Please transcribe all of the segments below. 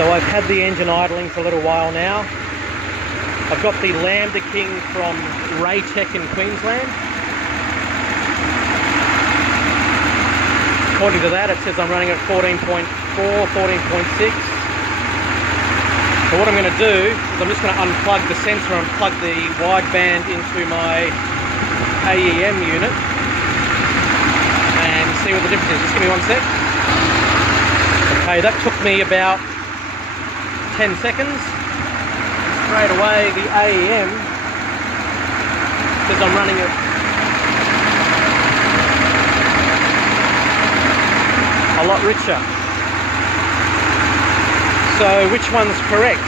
So I've had the engine idling for a little while now. I've got the Lambdaking from Raytech in Queensland. According to that, it says I'm running at 14.4, 14.6. So what I'm going to do is I'm just going to unplug the sensor and plug the wideband into my AEM unit and see what the difference is. Just give me 1 sec. Okay, that took me about 10 seconds. Straight away, the AEM says I'm running at a lot richer. So which one's correct?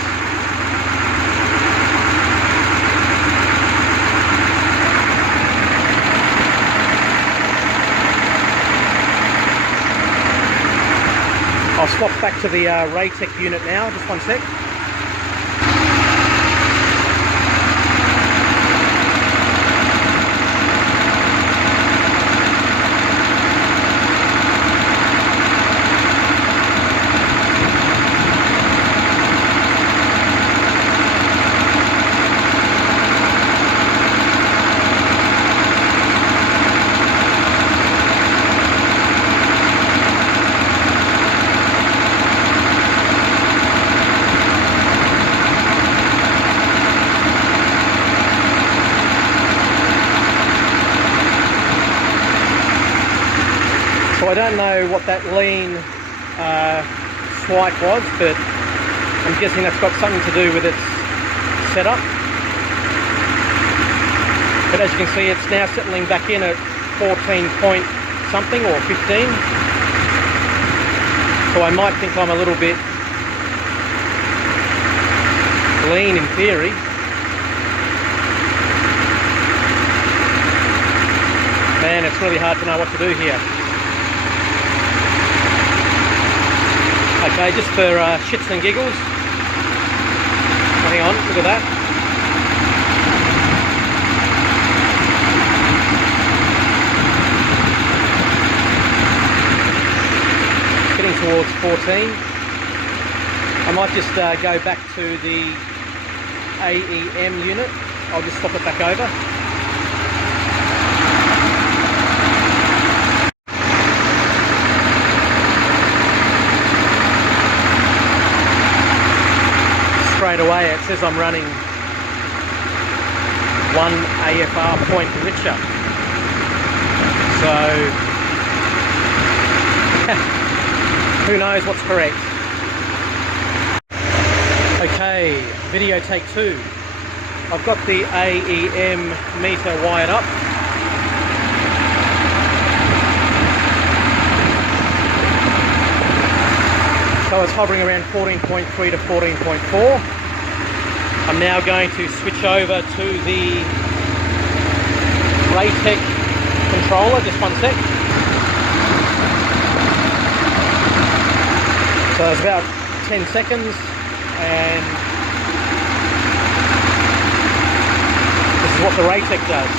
I'll swap back to the Raytech unit now, just 1 sec. So I don't know what that lean swipe was, but I'm guessing that's got something to do with its setup. But as you can see, it's now settling back in at 14 point something or 15. So I might think I'm a little bit lean in theory. Man, it's really hard to know what to do here. Okay, just for shits and giggles. Hang on, look at that. Getting towards 14. I might just go back to the AEM unit. I'll just swap it back over. Straight away it says I'm running 1 AFR point richer. So who knows what's correct. Okay, video take 2. I've got the AEM meter wired up. So it's hovering around 14.3 to 14.4. I'm now going to switch over to the Raytech controller, just 1 sec. So it's about 10 seconds and this is what the Raytech does.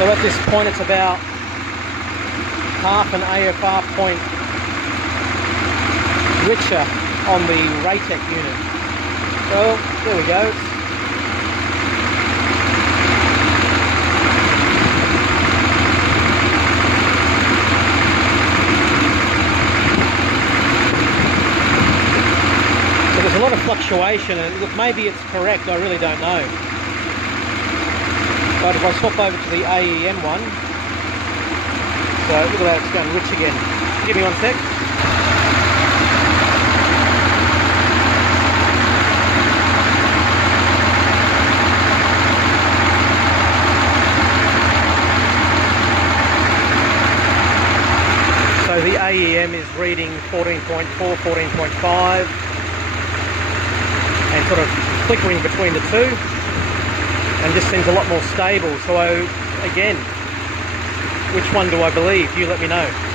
So at this point it's about half an AFR point richer on the Raytech unit. Well, there we go. So there's a lot of fluctuation, and look, maybe it's correct, I really don't know. But if I swap over to the AEM one, so look at that, it's going rich again. Give me 1 sec. AEM is reading 14.4, 14.5, and sort of flickering between the two, and this seems a lot more stable. So again, which one do I believe? You let me know.